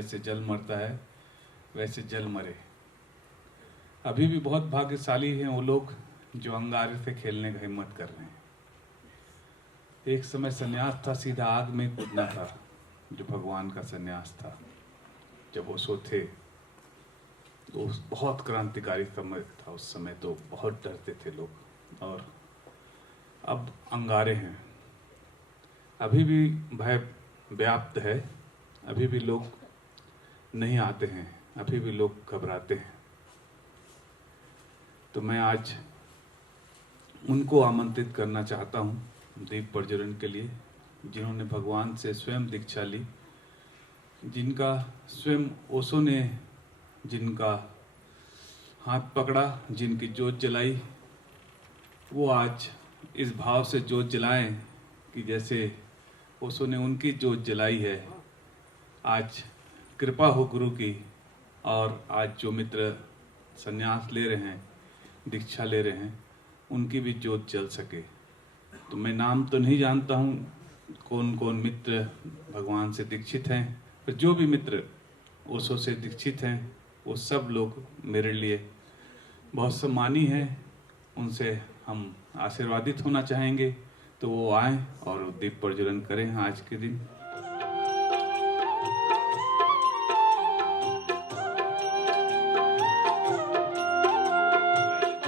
जैसे जल मरता है वैसे जल मरे। अभी भी बहुत भाग्यशाली हैं वो लोग जो अंगारे से खेलने का हिम्मत कर रहे हैं। एक समय सन्यास था, सीधा आग में कूदना था, जो भगवान का सन्यास था। जब वो सो थे तो बहुत क्रांतिकारी समय था उस समय, तो बहुत डरते थे लोग। और अब अंगारे हैं, अभी भी भय व्याप्त है, अभी भी लोग नहीं आते हैं, अभी भी लोग घबराते हैं। तो मैं आज उनको आमंत्रित करना चाहता हूँ दीप प्रज्वलन के लिए, जिन्होंने भगवान से स्वयं दीक्षा ली, जिनका स्वयं ओशो ने जिनका हाथ पकड़ा, जिनकी जोत जलाई, वो आज इस भाव से जोत जलाएं कि जैसे ओशो ने उनकी जोत जलाई है। आज कृपा हो गुरु की, और आज जो मित्र संन्यास ले रहे हैं, दीक्षा ले रहे हैं, उनकी भी जोत जल सके। तो मैं नाम तो नहीं जानता हूँ कौन कौन मित्र भगवान से दीक्षित हैं, पर जो भी मित्र ओशो से दीक्षित हैं वो सब लोग मेरे लिए बहुत सम्मानी हैं। उनसे हम आशीर्वादित होना चाहेंगे, तो वो आएं और दीप प्रज्वलन करें आज के दिन।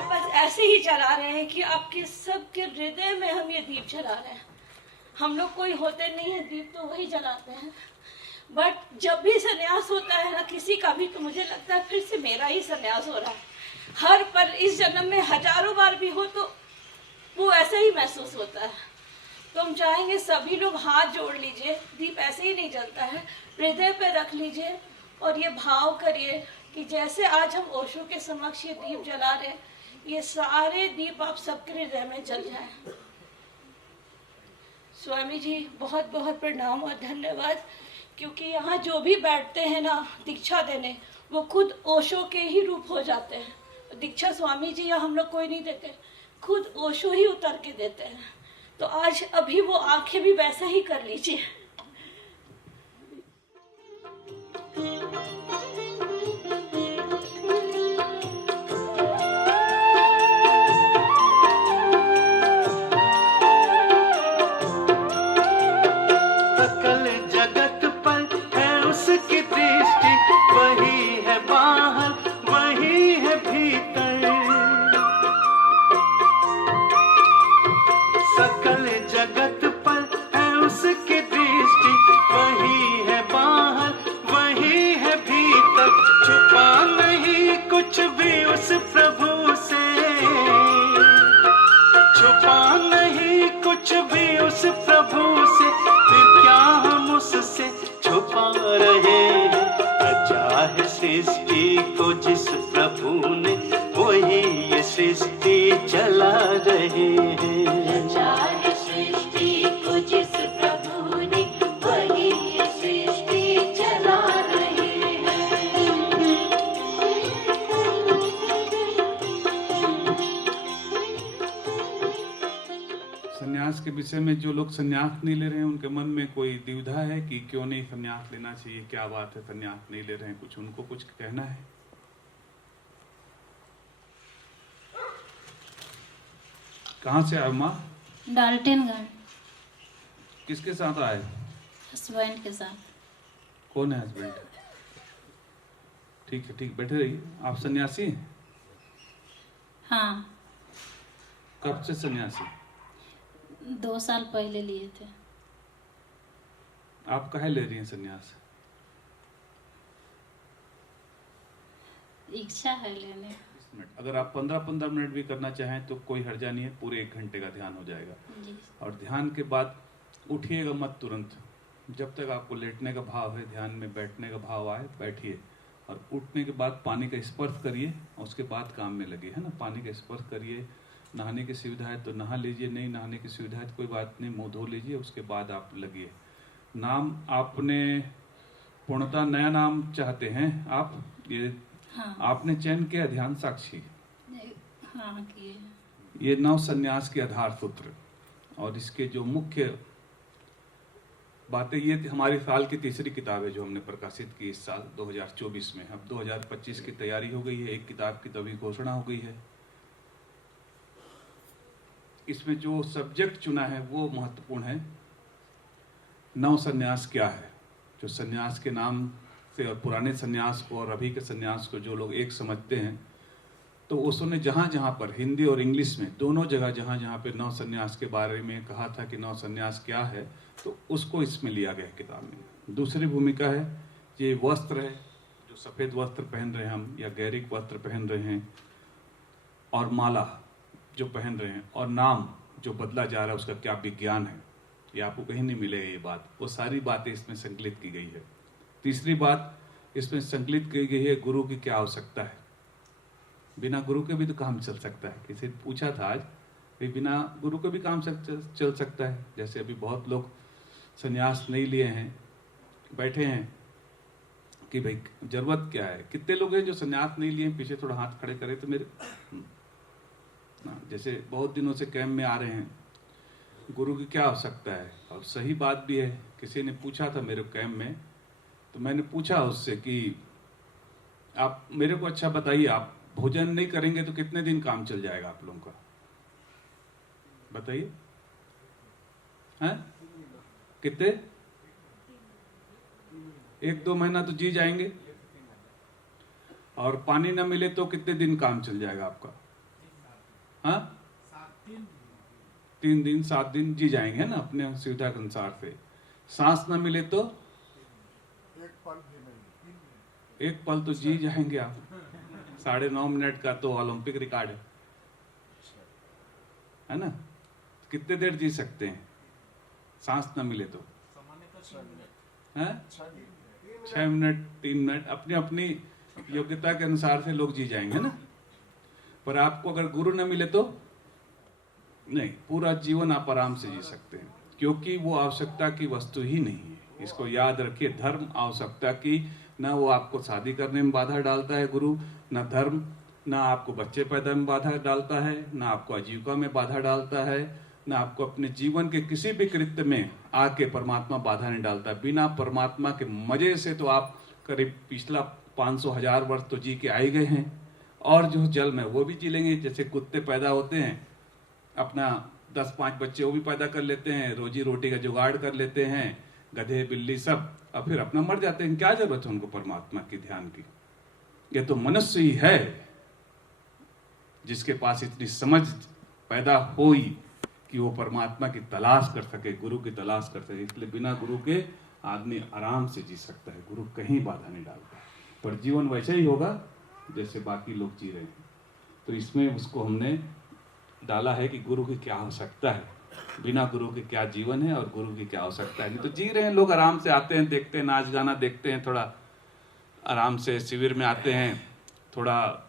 बस ऐसे ही जला रहे हैं कि आपके सबके हृदय में हम ये दीप जला रहे हैं। हम लोग कोई होते नहीं है दीप, तो वही जलाते हैं। बट जब भी संन्यास होता है ना किसी का भी, तो मुझे लगता है फिर से मेरा ही संन्यास हो रहा है। हर पर इस जन्म में हजारों बार भी हो तो वो ऐसे ही महसूस होता है। तो हम चाहेंगे सभी लोग हाथ जोड़ लीजिए, दीप ऐसे ही नहीं जलता है, हृदय पे रख लीजिए और ये भाव करिए कि जैसे आज हम ओशो के समक्ष ये दीप जला रहे हैं, ये सारे दीप आप सबके हृदय में जल जाएं। स्वामी जी बहुत बहुत प्रणाम और धन्यवाद, क्योंकि यहाँ जो भी बैठते हैं ना दीक्षा देने, वो खुद ओशो के ही रूप हो जाते हैं। दीक्षा स्वामी जी या हम लोग कोई नहीं देते, खुद ओशो ही उतर के देते हैं। तो आज अभी वो आंखें भी वैसा ही कर लीजिए। सकल जगत पर है उसकी दृष्टि, वही है बाहर वही है भीतर। सकल जगत पर है उसकी दृष्टि, वही है बाहर वही है भीतर। छुपा नहीं कुछ भी उस प्रभु से, छुपा नहीं कुछ भी उस प्रभु से, फिर क्या हम उससे छुपा रहे हैं। रचा है सृष्टि को जिस प्रभु ने, वही ये सृष्टि चला रहे हैं। रचा है सृष्टि को जिस प्रभु ने, वही ये सृष्टि चला रहे हैं। संन्यास के विषय में जो लोग संन्यास नहीं ले रहे हैं, उनके मन में कोई दुविधा है कि क्यों नहीं संन्यास लेना चाहिए, क्या बात है संन्यास नहीं ले रहे हैं, कुछ उनको कुछ कहना है? कहाँ से आए माँ? डाल्टनगंज। किसके साथ आए? हस्बैंड के साथ। कौन है हस्बैंड? ठीक है, ठीक, बैठे रहिए। आप सन्यासी हैं? हाँ, कब से सन्यासी? 2 साल पहले लिए थे। आप काहे ले रही हैं सन्यास? इच्छा है लेने। अगर आप 15-15 मिनट भी करना चाहें तो कोई हर्जा नहीं है, पूरे 1 घंटे का ध्यान हो जाएगा। जी। और ध्यान के बाद उठिएगा मत तुरंत, जब तक आपको लेटने का भाव है, ध्यान में बैठने का भाव आए बैठिए, और उठने के बाद पानी का स्पर्श करिए, उसके बाद काम में लगिए, है ना। पानी का स्पर्श करिए। नहाने की सुविधा है तो नहा लीजिए, नहीं नहाने की सुविधा है तो कोई बात नहीं, मुँह धो लीजिए, उसके बाद आप लगिए। नाम आपने पूर्णतः नया नाम चाहते हैं आप? ये हाँ। आपने चयन किया ध्यान साक्षी? हाँ किए। ये नव संन्यास के आधार सूत्र और इसके जो मुख्य बातें ये हमारी साल की तीसरी किताब है जो हमने प्रकाशित की इस साल 2024 में। अब 2025 की तैयारी हो गई है, एक किताब की तो अभी घोषणा हो गई है। इसमें जो सब्जेक्ट चुना है वो महत्वपूर्ण है, नव सन्यास क्या है। जो सन्यास के नाम से और पुराने सन्यास को और अभी के सन्यास को जो लोग एक समझते हैं, तो ओशो ने जहाँ जहाँ पर हिंदी और इंग्लिश में दोनों जगह जहाँ जहाँ पे नव सन्यास के बारे में कहा था कि नव सन्यास क्या है, तो उसको इसमें लिया गया किताब में। दूसरी भूमिका है ये वस्त्र है, जो सफ़ेद वस्त्र पहन रहे हैं हम या गैरिक वस्त्र पहन रहे हैं, और माला जो पहन रहे हैं, और नाम जो बदला जा रहा है उसका क्या विज्ञान है, ये आपको कहीं नहीं मिलेगा ये बात। वो सारी बातें इसमें संकलित की गई है। तीसरी बात इसमें संकलित की गई है गुरु की क्या आवश्यकता है। बिना गुरु के भी तो काम चल सकता है। किसी ने पूछा था आज कि बिना गुरु के भी काम चल सकता है। जैसे अभी बहुत लोग संन्यास नहीं लिए हैं, बैठे हैं कि भाई जरूरत क्या है। कितने लोग हैं जो संन्यास नहीं लिए, पीछे थोड़ा हाथ खड़े करे तो मेरे जैसे बहुत दिनों से कैंप में आ रहे हैं, गुरु की क्या आवश्यकता है। और सही बात भी है। किसी ने पूछा था मेरे कैंप में, तो मैंने पूछा उससे कि आप मेरे को अच्छा बताइए, आप भोजन नहीं करेंगे तो कितने दिन काम चल जाएगा आप लोगों का, बताइए। हैं कितने? 1-2 महीना तो जी जाएंगे। और पानी ना मिले तो कितने दिन काम चल जाएगा आपका? हाँ 3 दिन 7 दिन जी जाएंगे ना अपने सुविधा के अनुसार से। सांस ना मिले तो 1 पल तो जी जाएंगे आप। 9.5 मिनट का तो ओलंपिक रिकॉर्ड है ना। कितने देर जी सकते हैं सांस ना मिले तो? 6 मिनट 3 मिनट अपनी अपनी योग्यता के अनुसार से लोग जी जाएंगे ना। पर आपको अगर गुरु न मिले तो नहीं, पूरा जीवन आप आराम से जी सकते हैं, क्योंकि वो आवश्यकता की वस्तु ही नहीं है। इसको याद रखिए, धर्म आवश्यकता की, ना वो आपको शादी करने में बाधा डालता है गुरु, ना धर्म, ना आपको बच्चे पैदा में बाधा डालता है, ना आपको आजीविका में बाधा डालता है, ना आपको अपने जीवन के किसी भी कृत्य में आके परमात्मा बाधा नहीं डालता। बिना परमात्मा के मजे से तो आप करीब पिछला 500,000 वर्ष तो जी के आए गए हैं, और जो जल में वो भी जी लेंगे। जैसे कुत्ते पैदा होते हैं, अपना 10-5 बच्चे वो भी पैदा कर लेते हैं, रोजी रोटी का जुगाड़ कर लेते हैं, गधे बिल्ली सब, और फिर अपना मर जाते हैं। क्या जरूरत है उनको परमात्मा की ध्यान की? ये तो मनुष्य ही है जिसके पास इतनी समझ पैदा हुई कि वो परमात्मा की तलाश कर सके, गुरु की तलाश कर सके। इसलिए बिना गुरु के आदमी आराम से जी सकता है, गुरु कहीं बाधा नहीं डालता। पर जीवन वैसे ही होगा जैसे बाकी लोग जी रहे हैं। तो इसमें उसको हमने डाला है कि गुरु की क्या आवश्यकता है, बिना गुरु के क्या जीवन है और गुरु की क्या आवश्यकता है। नहीं तो जी रहे हैं लोग, आराम से आते हैं, देखते हैं, नाच गाना देखते हैं, थोड़ा आराम से शिविर में आते हैं, थोड़ा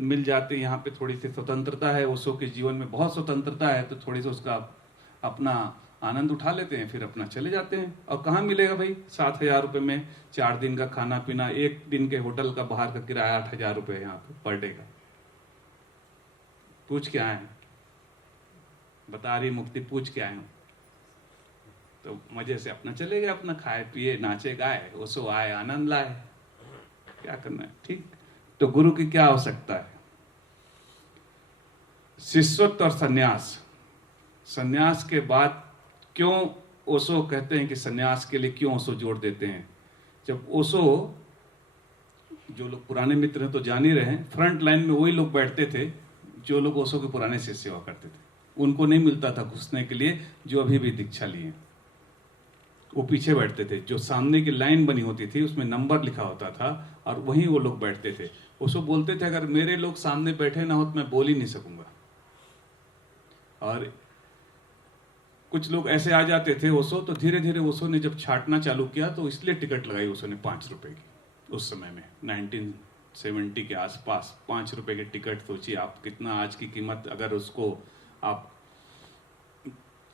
मिल जाते हैं। यहाँ पे थोड़ी सी स्वतंत्रता है, ओशो के जीवन में बहुत स्वतंत्रता है, तो थोड़ी सी उसका अपना आनंद उठा लेते हैं, फिर अपना चले जाते हैं। और कहाँ मिलेगा भाई 7,000 रुपये में 4 दिन का खाना पीना, 1 दिन के होटल का बाहर का किराया 8,000 रुपये यहाँ पे पर डे का। पूछ के आए हैं, बता रही मुक्ति, पूछ के आए हूँ। तो मजे से अपना चले गए, अपना खाए पिए नाचे गाए, ओशो आए आनंद लाए, क्या करना है, ठीक। तो गुरु की क्या आवश्यकता है? शिष्यत्व और सन्यास। सन्यास के बाद क्यों ओशो कहते हैं कि सन्यास के लिए क्यों ओशो जोड़ देते हैं? जब ओशो, जो लोग पुराने मित्र हैं तो जान ही रहे हैं, फ्रंट लाइन में वही लोग बैठते थे जो लोग ओशो के पुराने शिष्य हुआ करते थे। उनको नहीं मिलता था घुसने के लिए, जो अभी भी दीक्षा लिए, वो पीछे बैठते थे। जो सामने की लाइन बनी होती थी उसमें नंबर लिखा होता था और वहीं वो लोग बैठते थे। ओशो बोलते थे अगर मेरे लोग सामने बैठे ना हो तो मैं बोल ही नहीं सकूंगा। और कुछ लोग ऐसे आ जाते थे ओशो, तो धीरे धीरे ओशो ने जब छांटना चालू किया तो इसलिए टिकट लगाई ओशो ने 5 रुपए की। उस समय में 1970 के आसपास 5 रुपए की टिकट, सोचिए आप कितना आज की कीमत, अगर उसको आप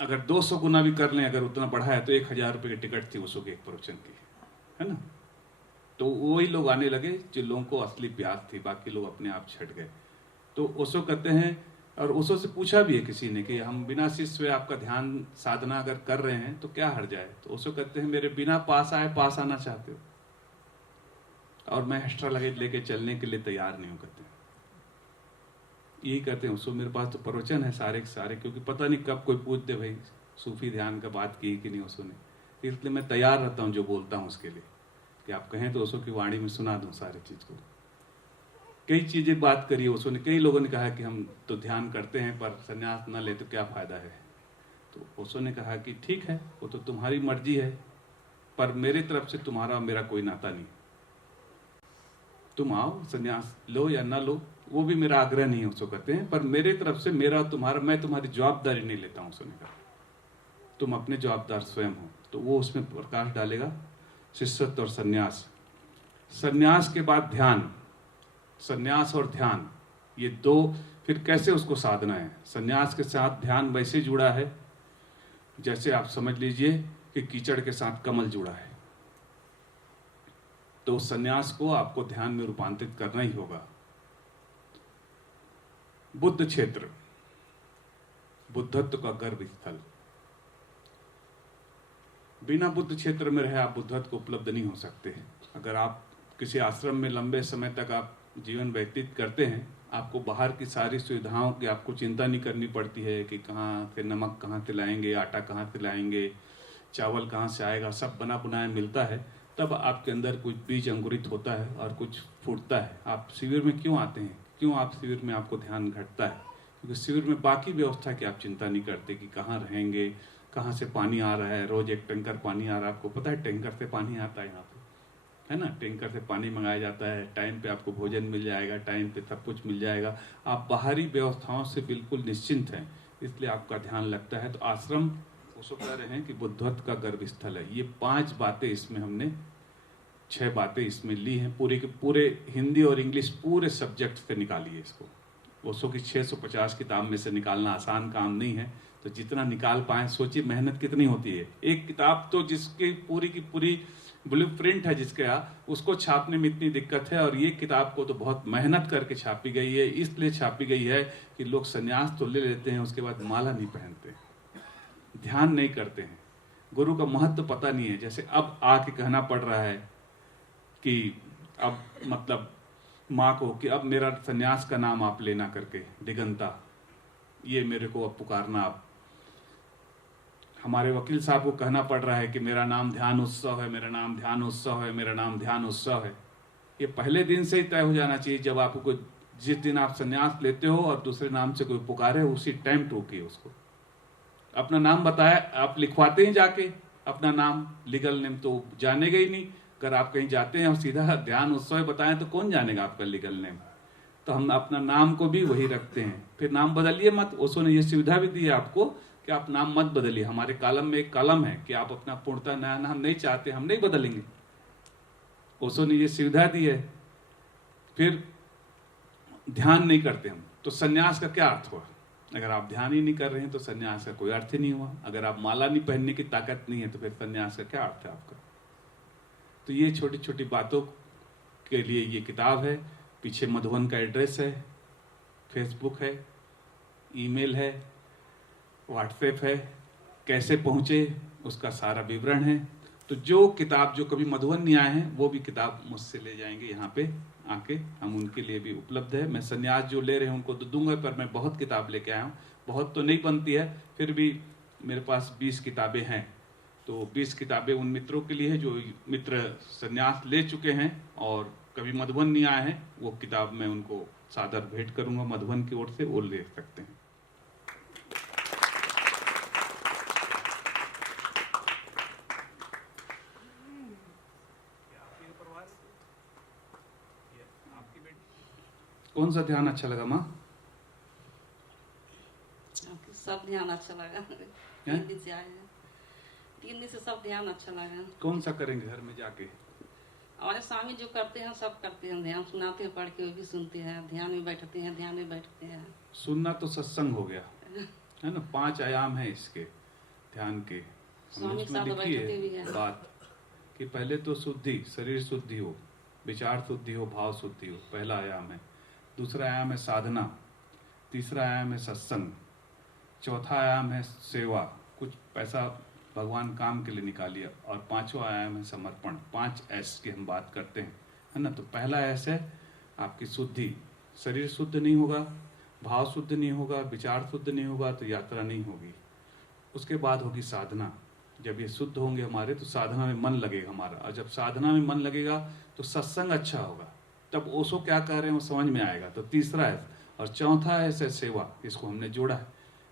अगर 200 गुना भी कर लें, अगर उतना बढ़ा है तो 1,000 रुपए की टिकट थी ओशो के एक प्रवचन की, है ना। तो वही लोग आने लगे जिन लोगों को असली प्यास थी, बाकी लोग अपने आप छट गए। तो ओशो कहते हैं और ओशो से पूछा भी है किसी ने कि हम बिना शिष्य हुए आपका ध्यान साधना अगर कर रहे हैं तो क्या हर्ज है। तो ओशो कहते हैं मेरे बिना पास आए पास आना चाहते हो, और मैं एक्स्ट्रा लगेज लेके चलने के लिए तैयार नहीं हूं। कहते हैं यही कहते हैं ओशो। मेरे पास तो प्रवचन है सारे के सारे, क्योंकि पता नहीं कब कोई पूछ दे भाई सूफी ध्यान का बात की कि नहीं ओशो ने, इसलिए मैं तैयार रहता हूँ जो बोलता हूँ उसके लिए, कि आप कहें तो ओशो की वाणी में सुना दूं सारी चीज को। कई चीजें बात करी ओशो ने। कई लोगों ने कहा कि हम तो ध्यान करते हैं पर संन्यास न ले तो क्या फायदा है। तो ओशो ने कहा कि ठीक है, वो तो तुम्हारी मर्जी है, पर मेरे तरफ से तुम्हारा मेरा कोई नाता नहीं। तुम आओ संन्यास लो या ना लो वो भी मेरा आग्रह नहीं है, ओशो कहते हैं, पर मेरे तरफ से मेरा तुम्हारा, मैं तुम्हारी जवाबदारी नहीं लेता हूं। ओशो ने कहा तुम अपने जवाबदार स्वयं हो। तो वो उसमें प्रकाश डालेगा शिष्यत्व और संन्यास। संन्यास के बाद ध्यान, संन्यास और ध्यान ये दो, फिर कैसे उसको साधना है। संन्यास के साथ ध्यान वैसे जुड़ा है जैसे आप समझ लीजिए कि कीचड़ के साथ कमल जुड़ा है। तो उस संन्यास को आपको ध्यान में रूपांतरित करना ही होगा। बुद्ध क्षेत्र, बुद्धत्व का गर्भ स्थल। बिना बुद्ध क्षेत्र में रहे आप बुद्धत्व को उपलब्ध नहीं हो सकते। अगर आप किसी आश्रम में लंबे समय तक आप जीवन व्यतीत करते हैं, आपको बाहर की सारी सुविधाओं की आपको चिंता नहीं करनी पड़ती है कि कहाँ से नमक कहाँ से लाएंगे, आटा कहाँ से लाएंगे, चावल कहाँ से आएगा, सब बना बुनाया मिलता है। तब आपके अंदर कुछ बीज अंकुरित होता है और कुछ फूटता है। आप शिविर में क्यों आते हैं, क्यों आप शिविर में आपको ध्यान घटता है, क्योंकि शिविर में बाकी व्यवस्था की आप चिंता नहीं करते कि कहाँ रहेंगे, कहाँ से पानी आ रहा है। रोज एक टैंकर पानी आ रहा है, आपको पता है टैंकर से पानी आता है यहाँ पे, है ना। टैंकर से पानी मंगाया जाता है, टाइम पे आपको भोजन मिल जाएगा, टाइम पे सब कुछ मिल जाएगा। आप बाहरी व्यवस्थाओं से बिल्कुल निश्चिंत हैं, इसलिए आपका ध्यान लगता है। तो आश्रम उसको कह रहे हैं कि बुद्धत्व का गर्भ स्थल है। ये 5 बातें इसमें हमने 6 बातें इसमें ली हैं। पूरे के पूरे हिंदी और इंग्लिश पूरे सब्जेक्ट से निकालिए इसको। ओशो की 650 किताब में से निकालना आसान काम नहीं है, तो जितना निकाल पाए सोचिए मेहनत कितनी होती है। एक किताब तो जिसकी पूरी की पूरी ब्लूप्रिंट है जिसका, उसको छापने में इतनी दिक्कत है, और ये किताब को तो बहुत मेहनत करके छापी गई है। इसलिए छापी गई है कि लोग संन्यास तो ले लेते हैं, उसके बाद माला नहीं पहनते, ध्यान नहीं करते हैं, गुरु का महत्व पता नहीं है। जैसे अब आके कहना पड़ रहा है कि अब मतलब माँ को कि अब मेरा संन्यास का नाम आप लेना करके, दिगंता, ये मेरे को अब पुकारना। आप हमारे वकील साहब को कहना पड़ रहा है कि मेरा नाम ध्यान उत्सव है, मेरा नाम ध्यान उत्सव है, मेरा नाम ध्यान उत्सव है। ये पहले दिन से ही तय हो जाना चाहिए। जब आपको जिस दिन आप संन्यास लेते हो और दूसरे नाम से कोई पुकारे, उसी टाइम टोकिए उसको। अपना नाम बताया, आप लिखवाते ही जाके अपना नाम, लीगल नेम तो जानेगा ही नहीं। अगर आप कहीं जाते हैं और सीधा ध्यान उत्सव बताएं तो कौन जानेगा आपका लीगल नेम। तो हम अपना नाम को भी वही रखते हैं। फिर नाम बदलिए मत। ओशो ने ये सुविधा भी दी है आपको कि आप नाम मत बदलिए। हमारे कॉलम में एक कॉलम है कि आप अपना पूर्णतः नया नाम नहीं चाहते, हम नहीं बदलेंगे। ओशो ने ये सुविधा दी है। फिर ध्यान नहीं करते हम, तो संन्यास का क्या अर्थ हुआ। अगर आप ध्यान ही नहीं कर रहे हैं तो संन्यास का कोई अर्थ ही नहीं हुआ। अगर आप माला नहीं पहनने की ताकत नहीं है तो फिर संन्यास का क्या अर्थ है आपका। तो ये छोटी छोटी बातों के लिए ये किताब है। पीछे मधुबन का एड्रेस है, फेसबुक है, ईमेल है, व्हाट्सएप है, कैसे पहुँचे उसका सारा विवरण है। तो जो किताब जो कभी मधुबन नहीं आए हैं वो भी किताब मुझसे ले जाएंगे, यहाँ पे आके हम उनके लिए भी उपलब्ध है। मैं संन्यास जो ले रहे हैं उनको तो दूंगा, पर मैं बहुत किताब लेके आया हूँ। बहुत तो नहीं बनती है, फिर भी मेरे पास 20 किताबें हैं। तो 20 किताबें उन मित्रों के लिए है जो मित्र संन्यास ले चुके हैं और कभी मधुबन नहीं आए हैं। वो किताब मैं उनको सादर भेंट करूंगा मधुबन की ओर से, वो ले सकते हैं। कौन सा ध्यान अच्छा लगा माँ? सब ध्यान अच्छा लगा। 3 दिन से आए हैं, 3 दिन से सब ध्यान अच्छा लगा। कौन सा करेंगे घर में जाके? हमारे स्वामी जो करते हैं सब करते हैं, ध्यान सुनाते हैं, पढ़ के वो भी सुनते हैं, ध्यान में बैठते हैं, ध्यान में बैठते हैं। सुनना तो सत्संग हो गया है ना। 5 आयाम है इसके ध्यान के। स्वामी के साथ बैठते भी हैं। बात कि पहले तो शुद्धि, शरीर शुद्धि हो, विचार शुद्धि हो, भाव शुद्धि हो, पहला आयाम है। दूसरा आयाम है साधना, तीसरा आयाम है सत्संग, चौथा आयाम है सेवा, कुछ पैसा भगवान काम के लिए निकालिए, और पांचवा आयाम है समर्पण। 5 एस की हम बात करते हैं, है ना। तो पहला एस है आपकी शुद्धि। शरीर शुद्ध नहीं होगा, भाव शुद्ध नहीं होगा, विचार शुद्ध नहीं होगा तो यात्रा नहीं होगी। उसके बाद होगी साधना। जब ये शुद्ध होंगे हमारे तो साधना में मन लगेगा हमारा, और जब साधना में मन लगेगा तो सत्संग अच्छा होगा, तब ओशो क्या कह रहे हैं वो समझ में आएगा। तो तीसरा है, और चौथा है सेवा। इसको हमने जोड़ा है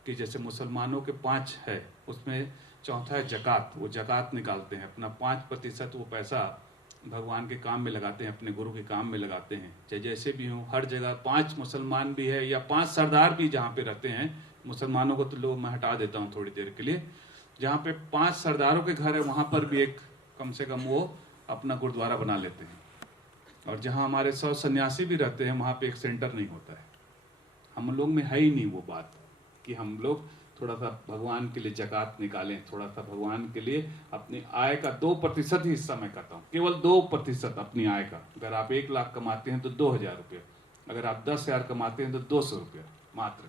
कि जैसे मुसलमानों के 5 है, उसमें चौथा है जकात। वो जकात निकालते हैं, अपना 5% वो पैसा भगवान के काम में लगाते हैं, अपने गुरु के काम में लगाते हैं। चाहे जैसे भी हो, हर जगह 5 मुसलमान भी है या 5 सरदार भी जहाँ पे रहते हैं, मुसलमानों को तो लोग मैं हटा देता हूँ थोड़ी देर के लिए, जहाँ पे 5 सरदारों के घर है वहाँ पर भी एक कम से कम वो अपना गुरुद्वारा बना लेते हैं। और जहाँ हमारे 100 सन्यासी भी रहते हैं वहाँ पे एक सेंटर नहीं होता है। हम लोग में है ही नहीं वो बात कि हम लोग थोड़ा सा भगवान के लिए जकात निकालें, थोड़ा सा भगवान के लिए अपनी आय का 2% ही हिस्सा मैं कहता हूँ, केवल 2% अपनी आय का। अगर आप 1 लाख कमाते हैं तो 2000 रुपये, अगर आप 10,000 कमाते हैं तो 200 रुपये मात्र,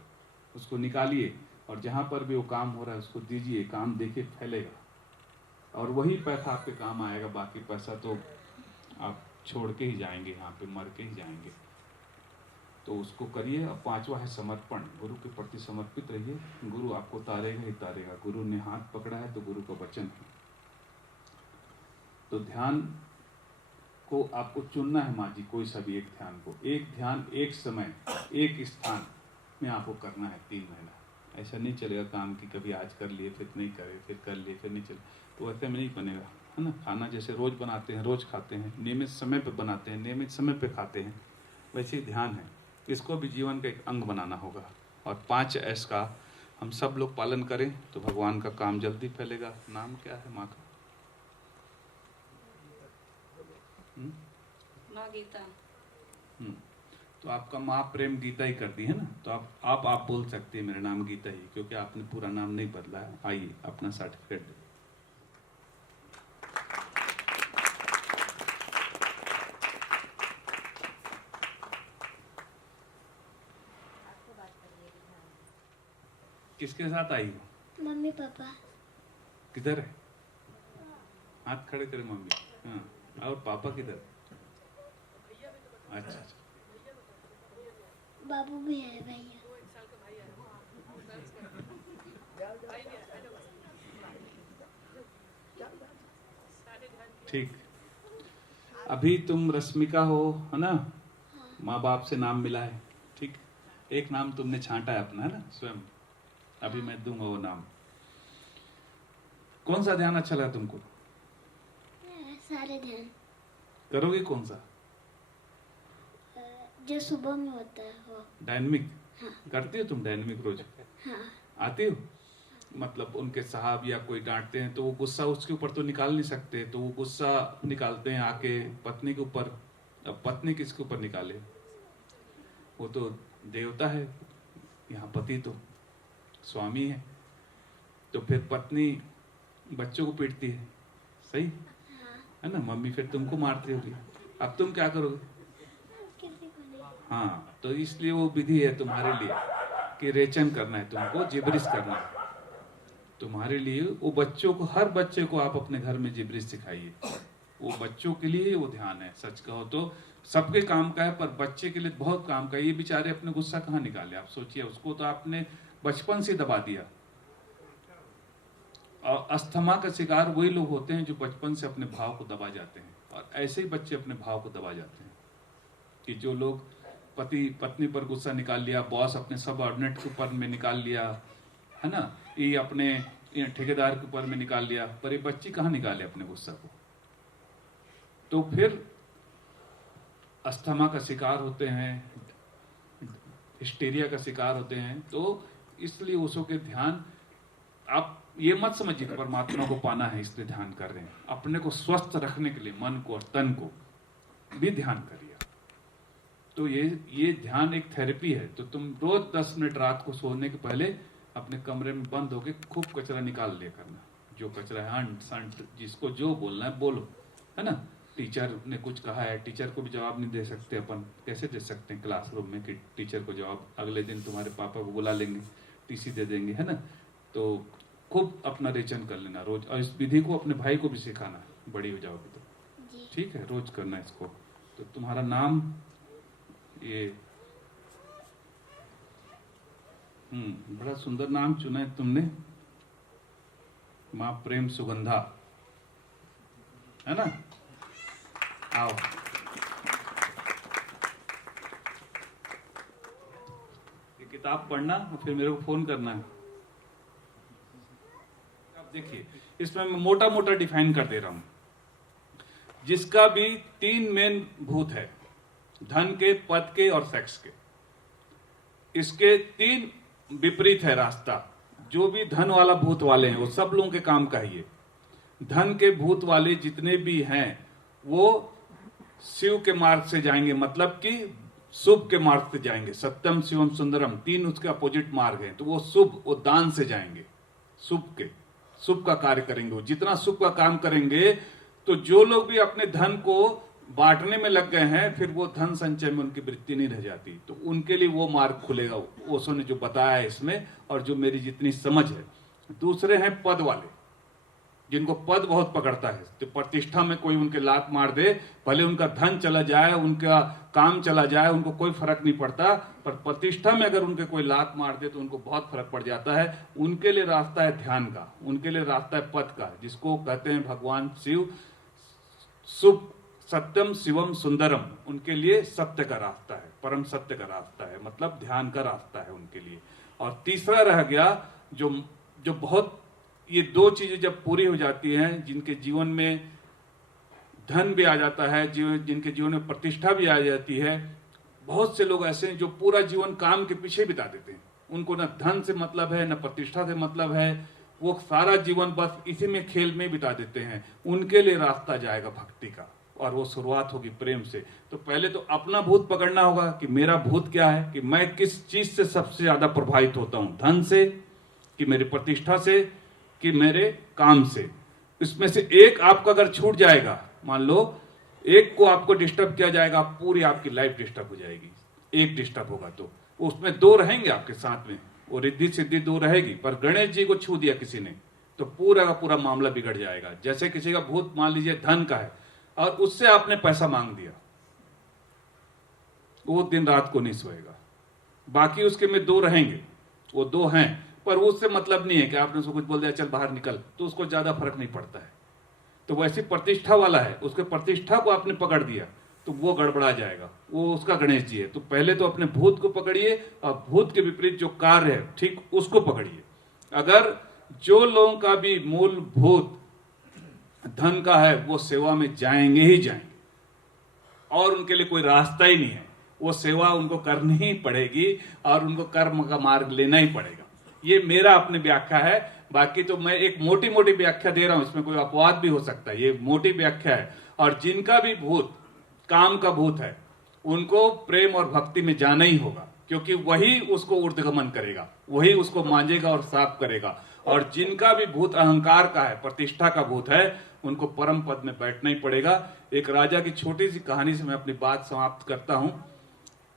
उसको निकालिए और जहाँ पर भी वो काम हो रहा है उसको दीजिए, काम देखिए फैलेगा और वही पैसा आपके काम आएगा। बाकी पैसा तो आप छोड़ के ही जाएंगे, यहाँ पे मर के ही जाएंगे। तो उसको करिए। और 5वां है समर्पण, गुरु के प्रति समर्पित रहिए। गुरु आपको तारेगा ही तारेगा, गुरु ने हाथ पकड़ा है तो गुरु का वचन है। तो ध्यान को आपको चुनना है माँ जी, कोई सा भी एक ध्यान को, एक ध्यान एक समय एक स्थान में आपको करना है 3 महीना। ऐसा नहीं चलेगा काम की कभी आज कर लिए फिर नहीं करे, फिर कर लिए फिर नहीं चले, तो ऐसे में नहीं बनेगा, है ना। खाना जैसे रोज बनाते हैं रोज खाते हैं, नियमित समय पे बनाते हैं नियमित समय पे खाते हैं, वैसे ही ध्यान है, इसको भी जीवन का एक अंग बनाना होगा। और 5 एस का हम सब लोग पालन करें तो भगवान का काम जल्दी फैलेगा। नाम क्या है माँ का? माँ गीता। तो आपका माँ प्रेम गीता ही कर दी है ना, तो आप बोल सकते हैं मेरा नाम गीता ही, क्योंकि आपने पूरा नाम नहीं बदला है। आइए अपना सर्टिफिकेट दे। किसके साथ आई हो? Mummy papa. किधर है? हाथ खड़े करे मम्मी। हाँ, और पापा किधर? अच्छा अच्छा, बाबू भी है भैया। ठीक। अभी तुम रश्मिका हो, है ना। माँ बाप से नाम मिला है, ठीक। एक नाम तुमने छांटा है अपना, है ना, स्वयं। अभी मैं दूंगा वो नाम। कौन सा ध्यान अच्छा लगा तुमको? सारे ध्यान। करोगे कौन सा? जो सुबह में होता है वो। डायनेमिक? हाँ। करती हो तुम डायनेमिक रोज? हाँ। आती हो? मतलब उनके साहब या कोई डांटते हैं तो वो गुस्सा उसके ऊपर तो निकाल नहीं सकते, तो वो गुस्सा निकालते हैं आके पत्नी के ऊपर। अब पत्नी किसके ऊपर निकाले? वो तो देवता है, यहाँ पति तो स्वामी है। तो फिर पत्नी बच्चों को पीटती है, सही है ना। मम्मी फिर तुमको मारती होगी, अब तुम क्या करोगे? किसी को नहीं। हाँ, तो इसलिए वो विधि है तुम्हारे लिए कि रेचन करना है तुमको, जिब्रिश करना है तुम्हारे लिए। वो बच्चों को, हर बच्चे को आप अपने घर में जिब्रिश सिखाइए। वो बच्चों के लिए वो ध्यान है। सच कहो तो सबके काम का है, पर बच्चे के लिए बहुत काम का है। ये बेचारे अपने गुस्सा कहाँ निकाले? आप सोचिए, उसको तो आपने बचपन से दबा दिया। और अस्थमा का शिकार वही लोग होते हैं जो बचपन से अपने भाव को दबा जाते हैं, और ऐसे ही बच्चे अपने भाव को दबा जाते हैं। कि जो लोग पति पत्नी पर गुस्सा निकाल लिया, बॉस अपने सब ऑर्डिनेट के ऊपर में निकाल लिया, है ना, ये अपने ठेकेदार के ऊपर में निकाल लिया, पर ये बच्चे कहाँ निकाले अपने गुस्सा को? तो फिर अस्थमा का शिकार होते हैं, हिस्टीरिया का शिकार होते हैं। तो इसलिए उसो के ध्यान, आप ये मत समझिए कि परमात्मा को पाना है इसलिए ध्यान कर रहे हैं। अपने को स्वस्थ रखने के लिए मन को और तन को भी ध्यान करिए। तो ये ध्यान एक थेरेपी है। तो तुम रोज 10 मिनट रात को सोने के पहले अपने कमरे में बंद होके खूब कचरा निकाल लिया करना। जो कचरा है, अंट संट, जिसको जो बोलना है बोलो, है ना। टीचर ने कुछ कहा है, टीचर को भी जवाब नहीं दे सकते अपन, कैसे दे सकते हैं क्लासरूम में कि टीचर को जवाब? अगले दिन तुम्हारे पापा को बुला लेंगे, टीसी दे देंगे, है ना? तो खूब अपना रेचन कर लेना रोज, और इस विधि को अपने भाई को भी सिखाना, बड़ी हो जाओगी तो, जी। ठीक है? रोज करना इसको। तो तुम्हारा नाम ये बड़ा सुंदर नाम चुना है तुमने, माँ प्रेम सुगंधा, है ना? आओ। ये किताब पढ़ना और फिर मेरे को फोन करना है। अब देखिए, इसमें मैं मोटा मोटा डिफाइन कर दे रहा हूं। जिसका भी 3 मेन भूत है, धन के, पद के और सेक्स के, इसके 3 विपरीत है रास्ता। जो भी धन वाला भूत वाले हैं वो सब लोगों के काम का ही है। धन के भूत वाले जितने भी हैं वो शिव के मार्ग से जाएंगे, मतलब कि शुभ के मार्ग से जाएंगे। सत्यम शिवम सुंदरम 3 उसके अपोजिट मार्ग हैं। तो वो शुभ, वो दान से जाएंगे, शुभ का कार्य करेंगे। वो जितना शुभ का काम करेंगे, तो जो लोग भी अपने धन को बांटने में लग गए हैं, फिर वो धन संचय में उनकी वृत्ति नहीं रह जाती। तो उनके लिए वो मार्ग खुलेगा, ओशो ने जो बताया है इसमें, और जो मेरी जितनी समझ है। दूसरे हैं पद वाले, जिनको पद बहुत पकड़ता है। तो प्रतिष्ठा में कोई उनके लात मार दे, भले उनका धन चला जाए, उनका काम चला जाए, उनको कोई फर्क नहीं पड़ता, पर प्रतिष्ठा में अगर उनके कोई लात मार दे तो उनको बहुत फर्क पड़ जाता है। उनके लिए रास्ता है ध्यान का, उनके लिए रास्ता है पद का, जिसको कहते हैं भगवान शिव शुभ, सत्यम शिवम सुंदरम। उनके लिए सत्य का रास्ता है, परम सत्य का रास्ता है, मतलब ध्यान का रास्ता है उनके लिए। और तीसरा रह गया जो बहुत, ये 2 चीजें जब पूरी हो जाती हैं, जिनके जीवन में धन भी आ जाता है, जिनके जीवन में प्रतिष्ठा भी आ जाती है। बहुत से लोग ऐसे हैं जो पूरा जीवन काम के पीछे बिता देते हैं, उनको न धन से मतलब है, न प्रतिष्ठा से मतलब है, वो सारा जीवन बस इसी में खेल में बिता देते हैं। उनके लिए रास्ता जाएगा भक्ति का, और वो शुरुआत होगी प्रेम से। तो पहले तो अपना भूत पकड़ना होगा कि मेरा भूत क्या है, कि मैं किस चीज से सबसे ज्यादा प्रभावित होता हूं, धन से, कि मेरी प्रतिष्ठा से, कि मेरे काम से। इसमें से एक आपका अगर छूट जाएगा, मान लो एक को आपको डिस्टर्ब किया जाएगा, पूरी आपकी लाइफ डिस्टर्ब हो जाएगी। एक डिस्टर्ब होगा तो उसमें 2 रहेंगे आपके साथ में, वो रिद्धि सिद्धि 2 रहेगी। पर गणेश जी को छू दिया किसी ने तो पूरा का पूरा मामला बिगड़ जाएगा। जैसे किसी का भूत मान लीजिए धन का है, और उससे आपने पैसा मांग दिया, वो दिन रात को नहीं सोएगा। बाकी उसके में 2 रहेंगे, वो 2 हैं, पर उससे मतलब नहीं है कि आपने उसको कुछ बोल दिया चल बाहर निकल, तो उसको ज्यादा फर्क नहीं पड़ता है। तो वैसे प्रतिष्ठा वाला है, उसके प्रतिष्ठा को आपने पकड़ दिया तो वो गड़बड़ा जाएगा, वो उसका गणेश जी है। तो पहले तो अपने भूत को पकड़िए, और भूत के विपरीत जो कार्य है ठीक उसको पकड़िए। अगर जो लोगों का भी मूल भूत धन का है, वो सेवा में जाएंगे ही जाएंगे, और उनके लिए कोई रास्ता ही नहीं है। वो सेवा उनको करनी ही पड़ेगी, और उनको कर्म का मार्ग लेना ही पड़ेगा। ये मेरा अपनी व्याख्या है। बाकी तो मैं एक मोटी मोटी व्याख्या दे रहा हूं, इसमें कोई अपवाद भी हो सकता है, ये मोटी व्याख्या है। और जिनका भी भूत काम का भूत है, उनको प्रेम और भक्ति में जाना ही होगा, क्योंकि वही उसको ऊर्ध्वगमन करेगा, वही उसको मांझेगा और साफ करेगा। और जिनका भी भूत अहंकार का है, प्रतिष्ठा का भूत है, उनको परम पद में बैठना ही पड़ेगा। एक राजा की छोटी सी कहानी से मैं अपनी बात समाप्त करता हूं।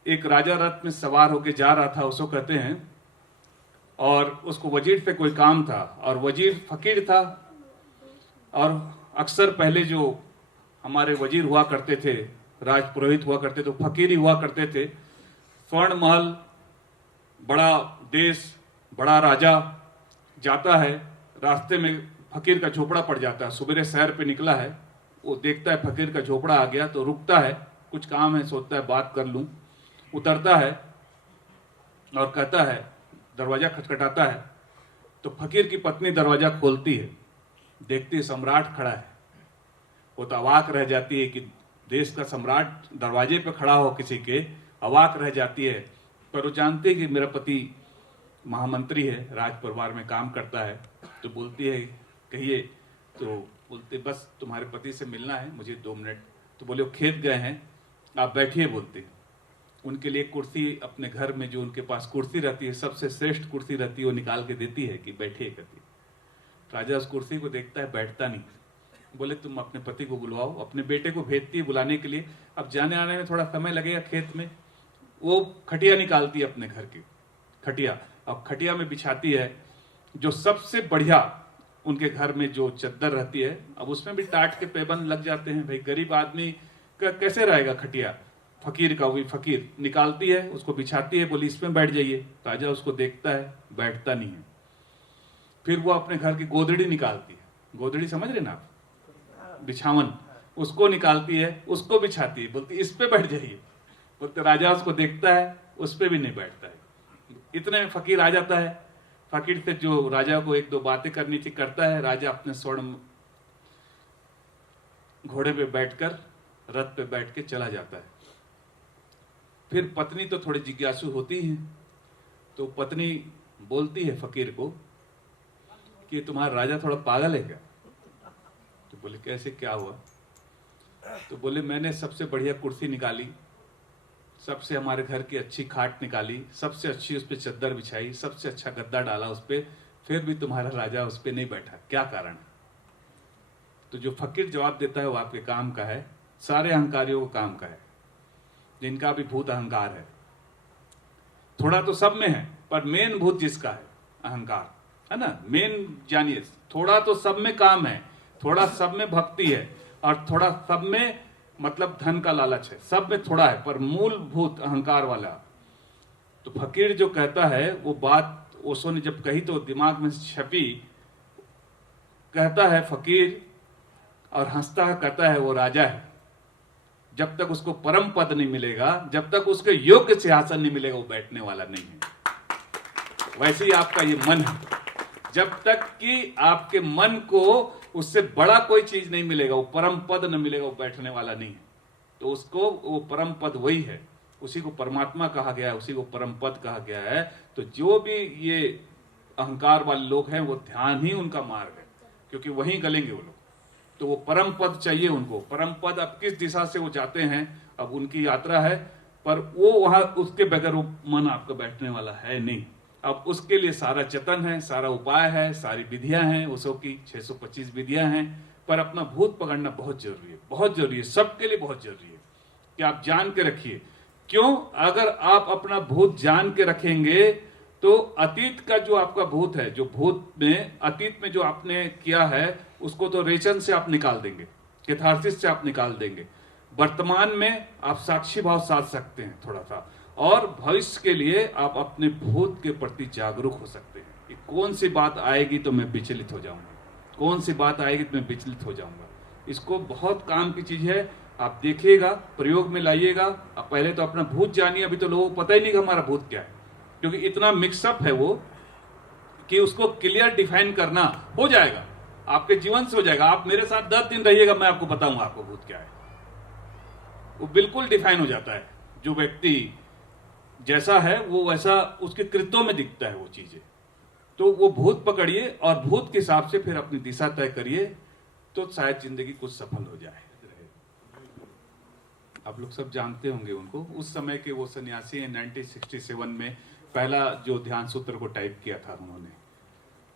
एक राजा रथ में सवार होकर जा रहा था, उसको कहते हैं, और उसको वजीर से कोई काम था, और वजीर फकीर था। और अक्सर पहले जो हमारे वजीर हुआ करते थे, राजपुरोहित हुआ करते थे, फकीर ही हुआ करते थे। स्वर्ण महल, बड़ा देश, बड़ा राजा जाता है, रास्ते में फकीर का झोपड़ा पड़ जाता है। सुबह सैर पे निकला है, वो देखता है फकीर का झोपड़ा आ गया, तो रुकता है, कुछ काम है, सोचता है बात कर लूं। उतरता है और कहता है, दरवाजा खटखटाता है, तो फकीर की पत्नी दरवाजा खोलती है, देखती है सम्राट खड़ा है। वो तो अवाक रह जाती है कि देश का सम्राट दरवाजे पे खड़ा हो किसी के, अवाक रह जाती है। पर वो जानती है कि मेरा पति महामंत्री है, राज परिवार में काम करता है। तो बोलती है कहिए, तो बोलते बस तुम्हारे पति से मिलना है मुझे 2 मिनट। तो बोले वो खेत गए हैं, आप बैठिए। बोलते उनके लिए कुर्सी अपने घर में जो उनके पास कुर्सी रहती है, सबसे श्रेष्ठ कुर्सी रहती है, वो निकाल के देती है कि बैठिए करती। राजा उस कुर्सी को देखता है, बैठता नहीं, बोले तुम अपने पति को बुलवाओ। अपने बेटे को भेजती है बुलाने के लिए। अब जाने आने में थोड़ा समय लगेगा खेत में। वो खटिया निकालती है अपने घर की खटिया, अब खटिया में बिछाती है जो सबसे बढ़िया उनके घर में जो चद्दर रहती है। अब उसमें भी टाट के पैबंद लग जाते हैं, भाई गरीब आदमी का कैसे रहेगा खटिया, फकीर का, वही फकीर निकालती है, उसको बिछाती है, बोली इसमें बैठ जाइए। राजा उसको देखता है, बैठता नहीं है। फिर वो अपने घर की गोदड़ी निकालती है, गोदड़ी समझ रहे ना आप, बिछावन, उसको निकालती है, उसको बिछाती है, बोलती इस पे बैठ जाइए। बोलते राजा उसको देखता है, उस पे भी नहीं बैठता है। इतने में फकीर आ जाता है। फकीर से जो राजा को एक दो बातें करनी थी करता है। राजा अपने स्वर्ण घोड़े पे बैठकर रथ पे बैठ के चला जाता है। फिर पत्नी तो थोड़ी जिज्ञासु होती है, तो पत्नी बोलती है फकीर को कि तुम्हारा राजा थोड़ा पागल है क्या? तो बोले कैसे, क्या हुआ? तो बोले मैंने सबसे बढ़िया कुर्सी निकाली, सबसे हमारे घर की अच्छी खाट निकाली, सबसे अच्छी उस पर चद्दर बिछाई, सबसे अच्छा गद्दा डाला उस पर, फिर भी तुम्हारा राजा उस पर नहीं बैठा, क्या कारण? तो जो फकीर जवाब देता है वो आपके काम का है, सारे अहंकारियों को काम का है, जिनका भी भूत अहंकार है। थोड़ा तो सब में है, पर मेन भूत जिसका है अहंकार, है ना, मेन जानिए, थोड़ा तो सब में काम है, थोड़ा सब में भक्ति है, और थोड़ा सब में मतलब धन का लालच है, सब में थोड़ा है, पर मूल भूत अहंकार वाला। तो फकीर जो कहता है वो बात ओशो ने जब कही तो दिमाग में छपी। कहता है फकीर और हंसता है, कहता है वो राजा है, जब तक उसको परम पद नहीं मिलेगा, जब तक उसके योग्य सिंहासन नहीं मिलेगा, वो बैठने वाला नहीं है। वैसे ही आपका ये मन है, जब तक कि आपके मन को उससे बड़ा कोई चीज नहीं मिलेगा, वो परम पद न मिलेगा, वो बैठने वाला नहीं है। तो उसको वो परम पद वही है, उसी को परमात्मा कहा गया है, उसी को परम पद कहा गया है। तो जो भी ये अहंकार वाले लोग हैं वो ध्यान ही उनका मार्ग है, क्योंकि वहीं गलेंगे वो लोग। तो वो परम पद चाहिए उनको। परम पद अब किस दिशा से वो जाते हैं, अब उनकी यात्रा है, पर वो वहां उसके बगैर वो मन आपका बैठने वाला है नहीं। अब उसके लिए सारा जतन है, सारा उपाय है, सारी विधियां हैं, उसो की 625 विधियां हैं, पर अपना भूत पकड़ना बहुत जरूरी है, बहुत जरूरी है, सबके लिए बहुत जरूरी है कि आप जान के रखिए। क्यों? अगर आप अपना भूत जान के रखेंगे तो अतीत का जो आपका भूत है, जो भूत में अतीत में जो आपने किया है उसको तो रेचन से आप निकाल देंगे, कैथारसिस से आप निकाल देंगे। वर्तमान में आप साक्षी भाव साध सकते हैं थोड़ा सा, और भविष्य के लिए आप अपने भूत के प्रति जागरूक हो सकते हैं कि कौन सी बात आएगी तो मैं विचलित हो जाऊंगा, कौन सी बात आएगी तो मैं विचलित हो जाऊंगा। इसको बहुत काम की चीज है, आप देखिएगा, प्रयोग में लाइएगा। आप पहले तो अपना भूत जानिए। अभी तो लोगों को पता ही नहीं कि हमारा भूत क्या है, क्योंकि इतना मिक्सअप है वो कि उसको क्लियर डिफाइन करना हो जाएगा, आपके जीवन से हो जाएगा। आप मेरे साथ 10 दिन रहिएगा, मैं आपको बताऊंगा आपको भूत क्या है। वो बिल्कुल डिफाइन हो जाता है। जो व्यक्ति जैसा है वो वैसा उसके कृत्यों में दिखता है वो चीजें। तो वो भूत पकड़िए और भूत के हिसाब से फिर अपनी दिशा तय करिए, तो शायद जिंदगी कुछ सफल हो जाए। आप लोग सब जानते होंगे उनको, उस समय के वो सन्यासी हैं। 1967 में पहला जो ध्यान सूत्र को टाइप किया था उन्होंने,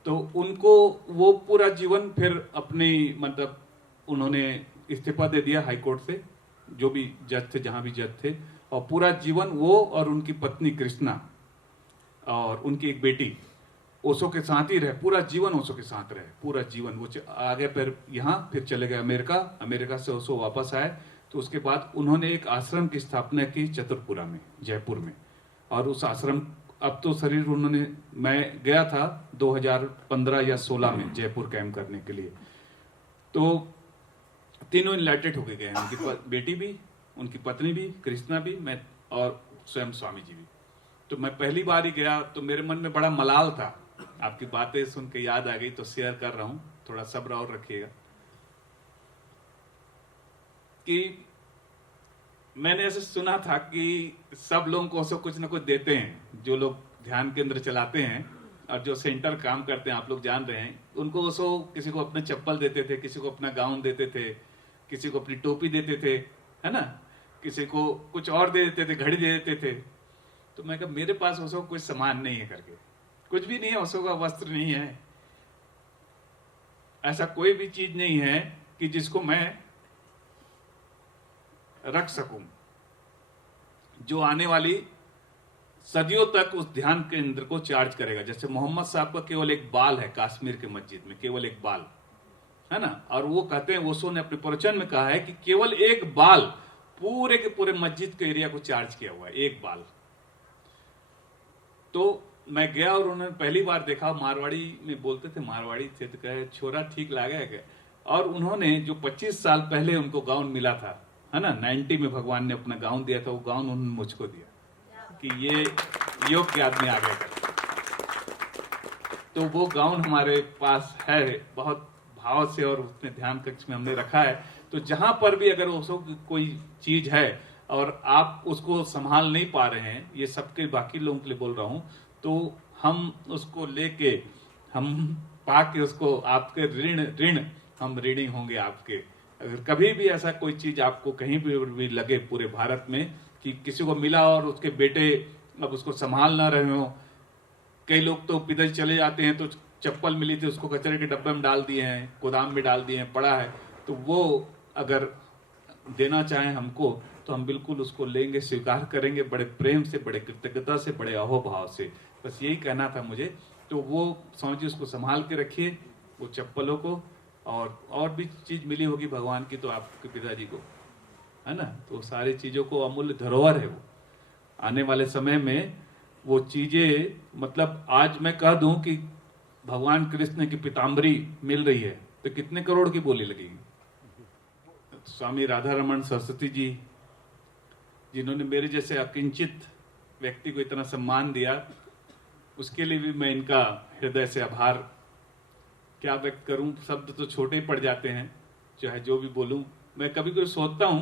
तो उनको वो पूरा जीवन फिर अपनी मतलब उन्होंने इस्तीफा दे दिया हाई कोर्ट से, जो भी जज थे, जहां भी जज थे, और पूरा जीवन वो और उनकी पत्नी कृष्णा और उनकी एक बेटी ओशो के साथ ही रहे। पूरा जीवन ओशो के साथ रहे, पूरा जीवन। वो आगे फिर यहाँ फिर चले गए अमेरिका, अमेरिका से ओशो वापस आए। तो उसके बाद उन्होंने एक आश्रम की स्थापना की चतुरपुरा में, जयपुर में। और उस आश्रम, अब तो शरीर उन्होंने, मैं गया था 2015 या 16 में जयपुर कैंप करने के लिए, तो तीनों इनलाइटेड होके गए हैं। उनकी बेटी भी, उनकी पत्नी भी, कृष्णा भी, मैं और स्वयं स्वामी जी भी। तो मैं पहली बार ही गया तो मेरे मन में बड़ा मलाल था। आपकी बातें सुन के याद आ गई तो शेयर कर रहा हूं, थोड़ा सब्र और रखिएगा। कि मैंने ऐसे सुना था कि सब लोगों को ऐसे कुछ ना कुछ देते हैं, जो लोग ध्यान केंद्र चलाते हैं और जो सेंटर काम करते हैं, आप लोग जान रहे हैं, उनको उसो किसी को अपने चप्पल देते थे, किसी को अपना गाउन देते थे, किसी को अपनी टोपी देते थे, है ना, किसी को कुछ और दे देते थे, घड़ी दे देते थे। तो मैं कहा मेरे पास उसको कुछ सामान नहीं है करके, कुछ भी नहीं है, उसको का वस्त्र नहीं है, ऐसा कोई भी चीज नहीं है कि जिसको मैं रख सकूं, जो आने वाली सदियों तक उस ध्यान केंद्र को चार्ज करेगा। जैसे मोहम्मद साहब का केवल एक बाल है काश्मीर के मस्जिद में, केवल एक बाल है ना, और वो कहते हैं, ओशो ने अपने प्रवचन में कहा है कि केवल एक बाल पूरे के पूरे मस्जिद के एरिया को चार्ज किया हुआ है, एक बाल। तो मैं गया और उन्होंने पहली बार देखा, मारवाड़ी में बोलते थे, मारवाड़ी थे, तो कहे छोरा ठीक लगे क्या। और उन्होंने जो 25 साल पहले उनको गाउन मिला था, है ना, 90 में भगवान ने अपना गाउन दिया था, वो गाउन उन्होंने मुझको दिया कि ये योग्य आदमी आ गया कर। तो वो गाउन हमारे पास है बहुत भाव से, और उसने ध्यान कक्ष में हमने रखा है। तो जहां पर भी अगर उसको कोई चीज है और आप उसको संभाल नहीं पा रहे हैं, ये सबके बाकी लोगों के लिए बोल रहा हूं, तो हम उसको लेके, हम पाके उसको, आपके ऋण हम ऋणी होंगे आपके। अगर कभी भी ऐसा कोई चीज आपको कहीं भी लगे पूरे भारत में कि किसी को मिला और उसके बेटे अब उसको संभाल ना रहे हो, कई लोग तो पिदल चले जाते हैं, तो चप्पल मिली थी उसको कचरे के डब्बे में डाल दिए हैं, गोदाम में डाल दिए हैं, पड़ा है, तो वो अगर देना चाहें हमको तो हम बिल्कुल उसको लेंगे, स्वीकार करेंगे, बड़े प्रेम से, बड़े कृतज्ञता से, बड़े अहोभाव से। बस यही कहना था मुझे। तो वो स्वामी जी उसको संभाल के रखिए, वो चप्पलों को, और भी चीज मिली होगी भगवान की तो आपके पिताजी को, है ना, तो सारी चीजों को अमूल्य धरोहर है वो। आने वाले समय में वो चीजें, मतलब आज मैं कह दूं कि भगवान कृष्ण की पीताम्बरी मिल रही है तो कितने करोड़ की बोली लगेगी। स्वामी राधा रमन सरस्वती जी, जिन्होंने मेरे जैसे अकिंचित व्यक्ति को इतना सम्मान दिया, उसके लिए भी मैं इनका हृदय से आभार क्या व्यक्त करूं। शब्द तो छोटे ही पड़ जाते हैं, चाहे जो भी बोलूं। मैं कभी कभी सोचता हूं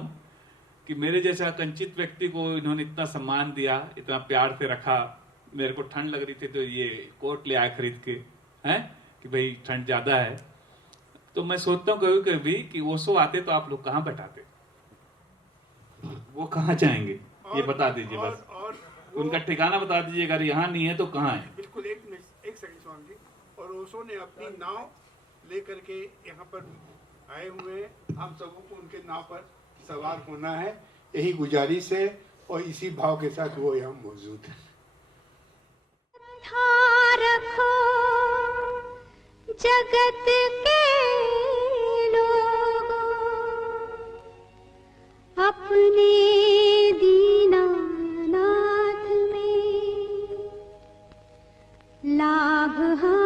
कि मेरे जैसे अकिंचित व्यक्ति को इन्होंने इतना सम्मान दिया, इतना प्यार से रखा। मेरे को ठंड लग रही थी तो ये कोट ले आए खरीद के, हैं कि भाई ठंड ज्यादा है। तो मैं सोचता हूँ कभी कभी कि ओशो आते तो आप लोग कहाँ बैठाते, वो कहाँ जाएंगे, ये बता दीजिए बस। उनका ठिकाना बता दीजिए, अगर यहाँ नहीं है तो कहाँ है। बिल्कुल, एक सेकंड स्वामी जी। और ओशो ने अपनी नाव लेकर के यहाँ पर आए हुए हैं, हम सबों को उनके नाव पर सवार होना है, यही गुजारिश है, और इसी भाव के साथ वो यहाँ मौजूद है। रखो जगत के लोगों, अपने दीनानाथ में लाभ हम